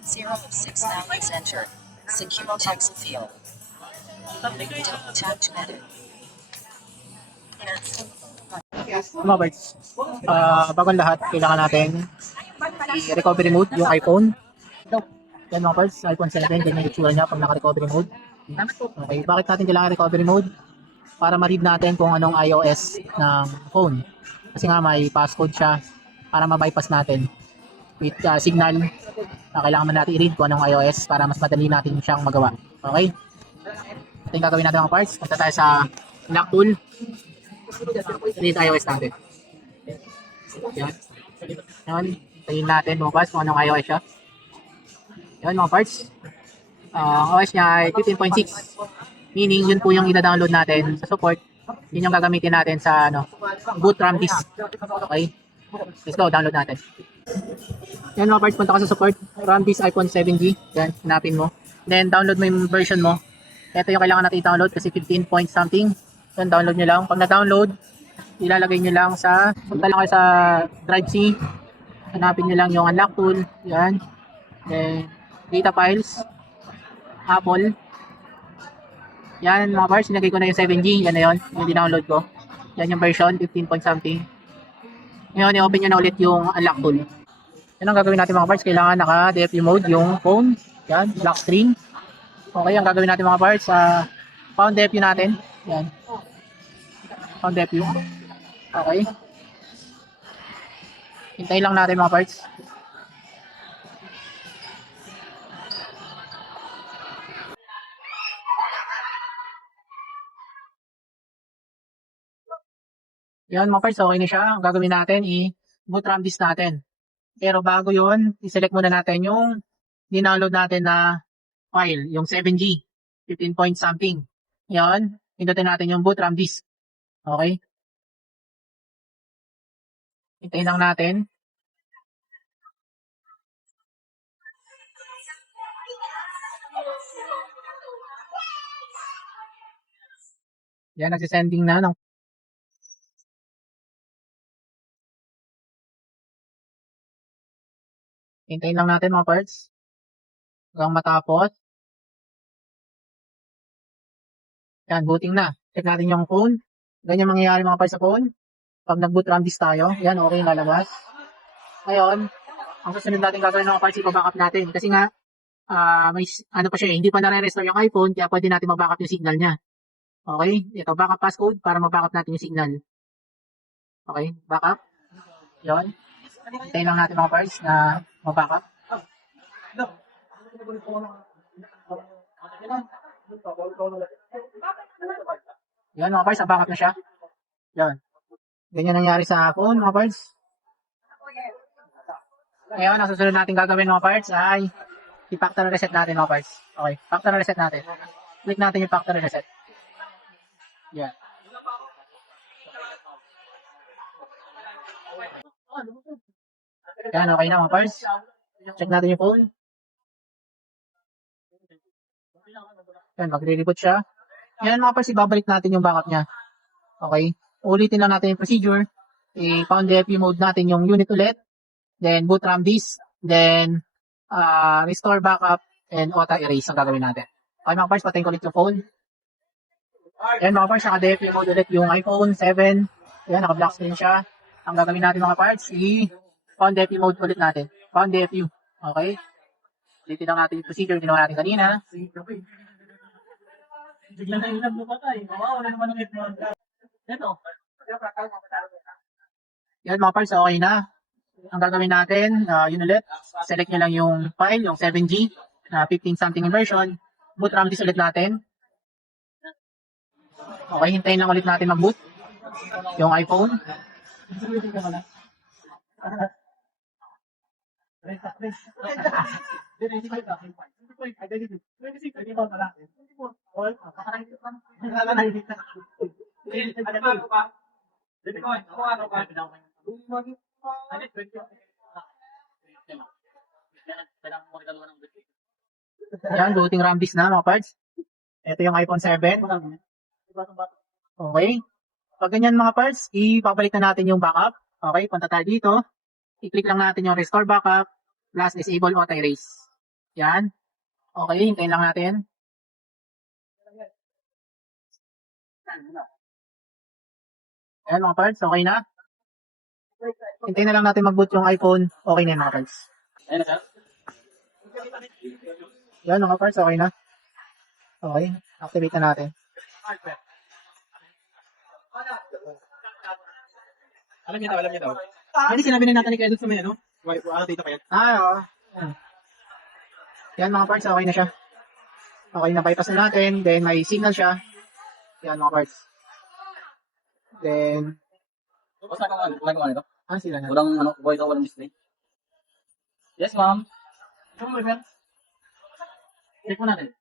0 of 6 values enter. Secure text field. Tap to edit. Mga birds, bago ang lahat, kailangan natin i-recovery mode yung iPhone. Yan mga birds, iPhone 7, ganyan yung itsura niya pag naka-recovery mode. Okay, bakit natin kailangan recovery mode? Para ma-read natin kung anong iOS ng phone. Kasi nga may passcode siya para ma-bypass natin with signal na kailangan man natin i-read kung anong iOS para mas madali natin siyang magawa. Okay? Ito yung gagawin natin mga parts. Punta tayo sa lock tool. Read iOS natin. Yan. Yan. Tingin natin mga parts kung anong iOS siya. Yan mga parts. Ang OS niya ay 15.6. Meaning yun po yung ina-download natin sa support. Yun yung gagamitin natin sa boot RAM disk. Okay? Let's go, download natin. Yan mga parts, punta ka sa support. RAM disk iPhone 7G. Yan, hanapin mo. Then download mo yung version mo. Ito yung kailangan natin i-download kasi 15 point something. Yan, download nyo lang. Pag na-download, ilalagay nyo lang sa, punta lang kayo sa Drive C. Hanapin nyo lang yung unlock tool. Yan. Then, data files. Apple. Yan mga parts, sinagay ko na yung 7G. Yan na yun, yung di-download ko. Yan yung version, 15 point something. Ngayon, i-open nyo na ulit yung unlock tool. Yan ang gagawin natin mga parts. Kailangan naka-DFU mode yung phone. Yan, lock screen. Okay, ang gagawin natin mga parts, found DFU natin. Yan. Found DFU. Okay. Hintayin lang natin mga parts. Yan mga parts, okay na siya. Ang gagawin natin, i-boot RAM disk natin. Pero bago yon, i-select muna natin yung dinownload natin na file, yung 7G, 15 point something. Yan, pindutin natin yung boot RAM disk. Okay? Hintayin lang natin. Yan, nagsisending na ng hintayin lang natin mga parts hanggang matapos. Yan, booting na. Check natin yung phone. Ganyan mangyayari mga parts sa phone. Pag nag-boot RAM disk tayo, yan, okay, lalabas. Ngayon, ang susunod natin gagawin mga parts, i-backup natin. Kasi nga, may, ano pa siya, hindi pa nare-restore yung iPhone, kaya pwede natin mag-backup yung signal niya. Okay, ito, backup passcode para mag-backup natin yung signal. Okay, backup. Yan. Hintayin lang natin mga parts na mag-backup. Yan mga parts, backup na siya. Yan. Ganyan nangyari sa phone mga parts. Ngayon, ang susunod natin gagawin mga parts ay i-factory reset natin mga parts. Okay, factory reset natin. Click natin yung factory reset. Yan. Yan, okay na mga parts. Check natin yung phone. Yan, magre-reboot siya. Yan mga parts, ibabalik natin yung backup niya. Okay. Ulitin lang natin yung procedure. I-found DFU mode natin yung unit ulit. Then boot RAM disk. Then restore backup and auto erase ang gagawin natin. Okay mga parts, patayin ko ulit yung phone. Yan mga parts, naka-DFU mode ulit yung iPhone 7. Yan, naka-black screen siya. Ang gagawin natin mga parts, i-found DFU mode ulit natin. Found DFU. Okay. Ulitin lang natin yung procedure ginawa natin kanina. Bigla na ilan mo pa tayo. Wala naman ang iPhone. Ito. Yan mga parts, okay na. Ang gagawin natin, yun ulit, select nyo lang yung file, yung 7G, na 15 something version. Boot RAM disk ulit natin. Okay, hintayin lang ulit natin mag-boot yung iPhone. Yan, booting RAM disk na mga parts. Ito yung iPhone 7. Okay. Pag ganyan mga parts, ipabalik na natin yung backup. Okay, punta tayo dito. I-click lang natin yung restore backup plus disable auto erase. Yan. Okay, hintayin lang natin. Ayan mga parts, okay na. Hintayin na lang natin mag-boot yung iPhone. Okay na yun mga parts. Ayan na, sir. Yan mga parts, okay na. Okay, activate na natin. Alam niya daw. Hindi sinabi na natin ni Kedot sa may ano? Ano dito kayo? Oo. Yan mga parts, okay na siya. Okay na, bypass na natin. Then may signal siya. Yan mga parts. Then, Boss, nagawa nito? sila na? Walang voice over, walang display. Yes, ma'am. Check mo natin.